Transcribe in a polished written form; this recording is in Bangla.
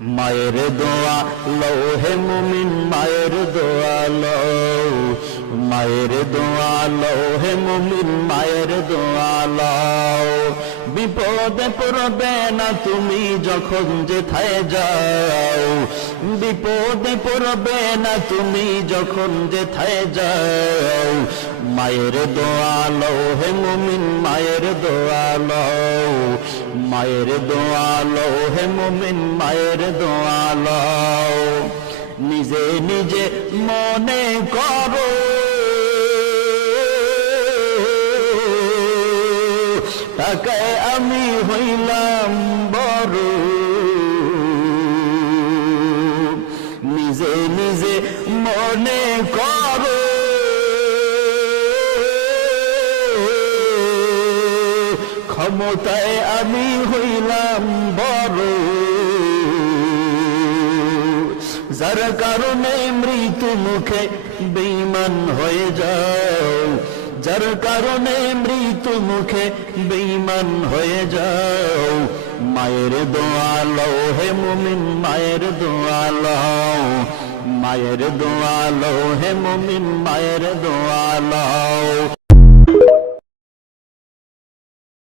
মায়ের দোয়া লও হে মুমিন, মায়ের দোয়া লও, মায়ের দোয়া লও হে মুমিন, মায়ের দোয়া লও। বিপদে পড়বে না তুমি যখন যেথায় যাও, বিপদে পড়বে না তুমি যখন যেথায় যাও। মায়ের দোয়া লও হে মুমিন, মায়ের দোয়া লও, মায়ের দোয়া লও হে মুমিন, মায়ের দোয়া লও। নিজে নিজে মনে করো টাকায় আমি হইলাম বড়, নিজে নিজে মনে করো ক্ষমতায় আমি হইলাম বড়। যার কারণে মৃত্যু মুখে বেঈমান হয়ে যাও, যার কারণে মৃত্যু মুখে বেঈমান হয়ে যাও। মায়ের দোয়া লও হে মুমিন, মায়ের দোয়া লও, মায়ের দোয়া লও হে মুমিন, মায়ের দোয়া লও।